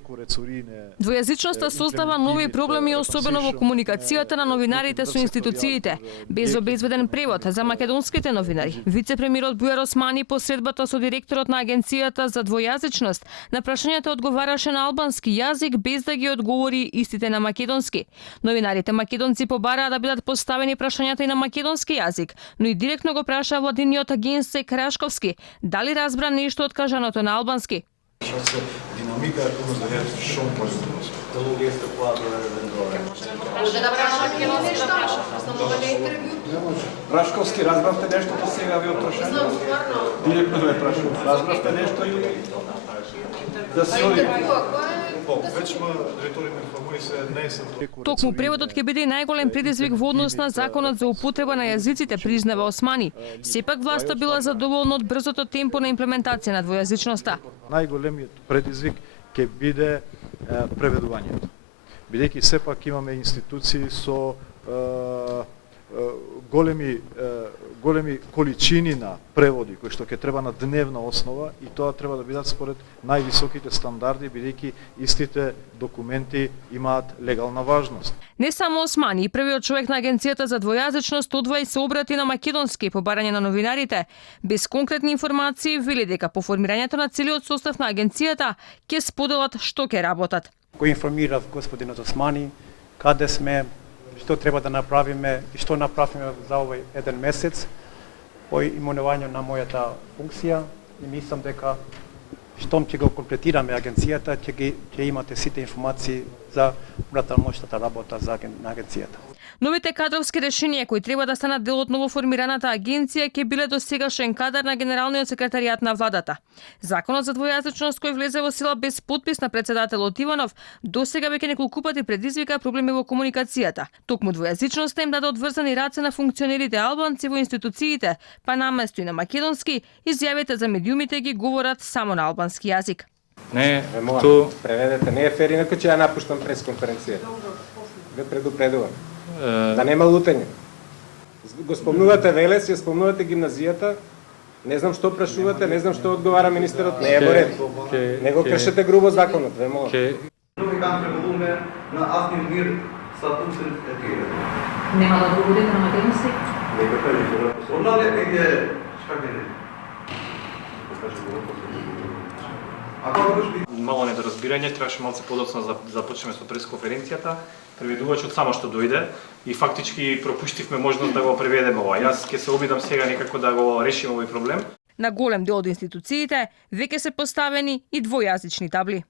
Двојазичноста создава нови проблеми, особено во комуникацијата на новинарите со институциите, без обезбеден превод за македонските новинари. Вице-премиерот Бујар Османи по средбата со директорот на Агенцијата за двојазичност на прашањата одговараше на албански јазик без да ги одговори истите на македонски. Новинарите македонци побараа да бидат поставени прашањата и на македонски јазик, но и директно го праша владиниот агенце Крашковски дали разбра нешто од кажаното на албански. Dinamika je puno zajedno šom pozitivno. Може да прашате нешто? Основно интервју. Рашковски, разбравте нешто до сега ви прашање? Директно ве прашувам. Разбравте нешто или да се оди? Токму преводот ќе биде и најголем предизвик во однос на законот за употреба на јазиците, признава Османи. Сепак власта била задоволна од брзото темпо на имплементација на двојазичноста. Најголемиот предизвик ќе биде преведувањето. Бидејќи сепак имаме институции со големи количини на преводи кои што ќе треба на дневна основа и тоа треба да бидат според највисоките стандарди, бидејќи истите документи имаат легална важност. Не само Османи, и првиот човек на Агенцијата за двојазичност одвај се обрати на македонски по барање на новинарите. Без конкретни информации вели дека по формирањето на целиот состав на агенцијата ќе споделат што ќе работат. Кој информирав господинот Османи, каде сме, што треба да направиме и што направиме за овој еден месец по именување на мојата функција и мислам дека штом ќе го комплетираме агенцијата, ќе имате сите информации за вратаношната работа на агенцијата. Новите кадровски решенија кои треба да станат дел од новоформираната агенција ќе биле досегашен кадар на генералниот секретаријат на владата. Законот за двојазичност кој влезе во сила без подпис на председателот Иванов, досега веќе неколку пати предизвика проблеми во комуникацијата. Токму двојазичноста им даде одврзани раце на функционерите албанци во институциите, па наместо и на македонски, изјавите за медиумите ги говорат само на албански јазик. Не, ту преведете, не е фер, инаку ќе ја напуштам пресконференција. Ве предупредувам. Да нема лутење. Го спомнувате Велес, ја спомнувате гимназијата, не знам што прашувате, не знам што одговара министерот, не е во ред. Не го кршете грубо законот, ве молам. Nuk i kanë rregullume në asnjë mënyrë statusin e tyre. Нема да го будете на македонски? Не го кажете. Онле е çka keni? Мало недоразбирање, требаше малце подоцна да започнеме со пресконференцијата. Преведувачот само што дојде и фактички пропуштивме можност да го преведеме ова. Јас ќе се обидам сега некако да го решиме овој проблем. На голем дел од институциите веќе се поставени и двојазични табли.